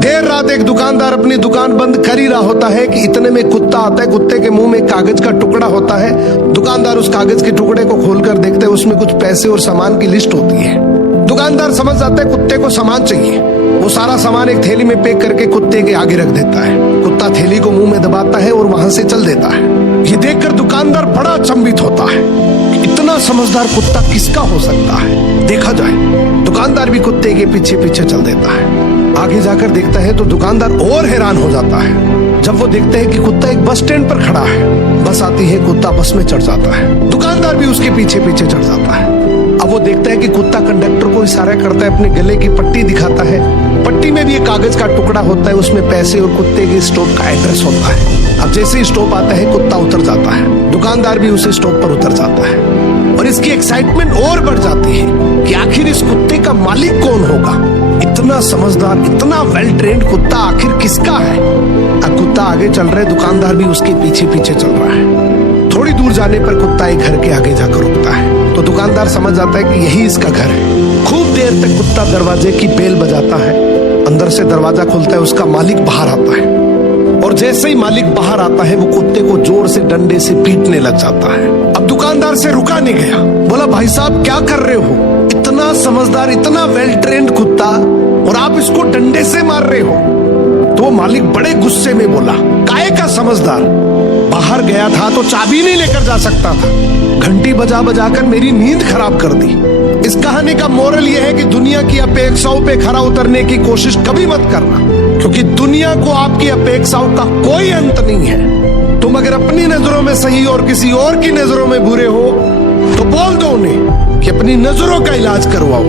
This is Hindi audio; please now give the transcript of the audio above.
देर रात एक दुकानदार अपनी दुकान बंद कर ही रहा होता है कि इतने में कुत्ता आता है। कुत्ते के मुंह में कागज का टुकड़ा होता है। दुकानदार उस कागज के टुकड़े को खोलकर देखते है, उसमें कुछ पैसे और सामान की लिस्ट होती है। दुकानदार समझ जाता है कुत्ते को सामान चाहिए। वो सारा सामान एक थैली में पैक करके कुत्ते के आगे रख देता है। कुत्ता थैली को मुंह में दबाता है और वहां से चल देता है। ये देखकर दुकानदार बड़ा अचंभित होता है, इतना समझदार कुत्ता किसका हो सकता है, देखा जाए। दुकानदार भी कुत्ते के पीछे पीछे चल देता है। आगे जाकर देखता है तो दुकानदार और हैरान हो जाता है जब वो देखते हैं कि कुत्ता एक बस स्टैंड पर खड़ा है। बस आती है, कुत्ता बस में चढ़ जाता है। दुकानदार भी उसके पीछे पीछे चढ़ जाता है। अब वो देखता है कि कुत्ता कंडक्टर को इशारा करता है, अपने गले की पट्टी दिखाता है। पट्टी में भी एक कागज का टुकड़ा होता है, उसमें पैसे और कुत्ते के स्टॉप का एड्रेस होता है। अब जैसे ही स्टॉप आता है कुत्ता उतर जाता है। दुकानदार भी उस स्टॉप पर उतर जाता है और इसकी एक्साइटमेंट और बढ़ जाती है कि आखिर इस कुत्ते का मालिक कौन होगा। इतना समझदार, इतना वेल ट्रेन्ड कुत्ता आखिर किसका है। अब कुत्ता आगे चल रहा है, दुकानदार भी उसके पीछे पीछे चल रहा है। थोड़ी दूर जाने पर कुत्ता एक घर के आगे जाकर रुकता है तो दुकानदार समझ जाता है कि यही इसका घर है। खूब देर तक कुत्ता दरवाजे की बेल बजाता है। अंदर से दरवाजा खुलता है, उसका मालिक बाहर आता है और जैसे ही मालिक बाहर आता है वो कुत्ते को जोर से डंडे से पीटने लग जाता है। अब दुकानदार से रुका नहीं गया, बोला भाई साहब क्या कर रहे हो, इतना समझदार, इतना वेल ट्रेन्ड कुत्ता और आप इसको डंडे से मार रहे हो। तो वो मालिक बड़े गुस्से में बोला, काहे का समझदार, बाहर गया था तो चाबी नहीं लेकर जा सकता था, घंटी बजा बजा कर मेरी नींद खराब कर दी। इस कहानी का मोरल यह है कि दुनिया की अपेक्षाओं पे खरा उतरने की कोशिश कभी मत करना, क्योंकि दुनिया को आपकी अपेक्षाओं का कोई अंत नहीं है। तुम अगर अपनी नजरों में सही और किसी और की नजरों में बुरे हो तो बोल दो उन्हें कि अपनी नजरों का इलाज करवाओ।